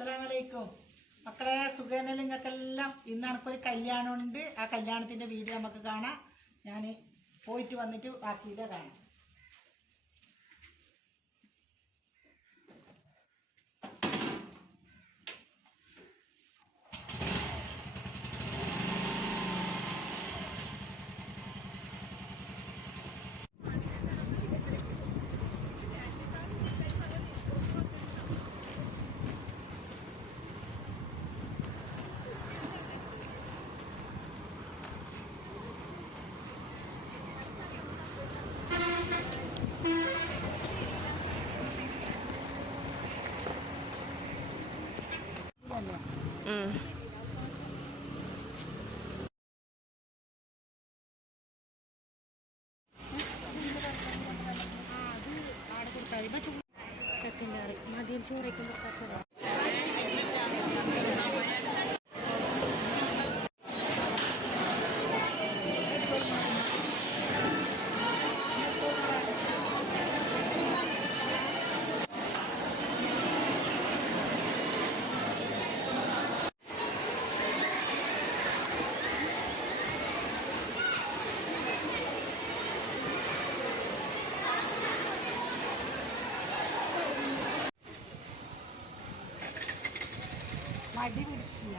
അസ്സലാമലൈക്കും മക്കളെ, സുഖേനല്ല നിങ്ങൾക്കെല്ലാം. ഇന്ന് എനിക്കൊരു കല്യാണമുണ്ട്. ആ കല്യാണത്തിൻ്റെ വീഡിയോ നമുക്ക് കാണാം. ഞാൻ പോയിട്ട് വന്നിട്ട് ബാക്കിയിലെ കാണാം. മതിയിൽ ചോറയ്ക്കുമ്പോൾ മടി പിടിച്ചില്ല.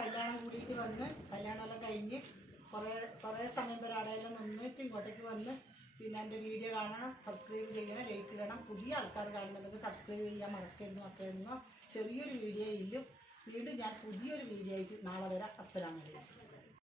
കല്യാണം കൂടിയിട്ട് വന്ന് കല്യാണമെല്ലാം കഴിഞ്ഞ് കുറേ സമയം വരെ അവിടെയെല്ലാം നിന്നിട്ട് ഇങ്ങോട്ടേക്ക് വന്ന് പിന്നെ എൻ്റെ വീഡിയോ കാണണം, സബ്സ്ക്രൈബ് ചെയ്യണം, ലൈക്ക് ഇടണം. പുതിയ ആൾക്കാർ കാണുന്നുണ്ടെങ്കിൽ സബ്സ്ക്രൈബ് ചെയ്യാൻ മറക്കരുന്നോ. ചെറിയൊരു വീഡിയോയിലും വീണ്ടും ഞാൻ പുതിയൊരു വീഡിയോ ആയിട്ട് നാളെ വരാം. അസ്സലാമു അലൈക്കും.